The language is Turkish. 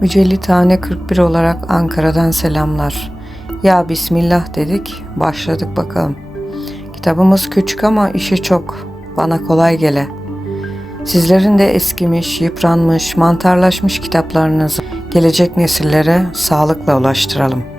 Mücelli tane 41 olarak Ankara'dan selamlar. Ya Bismillah dedik, başladık bakalım. Kitabımız küçük ama işi çok. Bana kolay gele. Sizlerin de eskimiş, yıpranmış, mantarlaşmış kitaplarınızı gelecek nesillere sağlıkla ulaştıralım.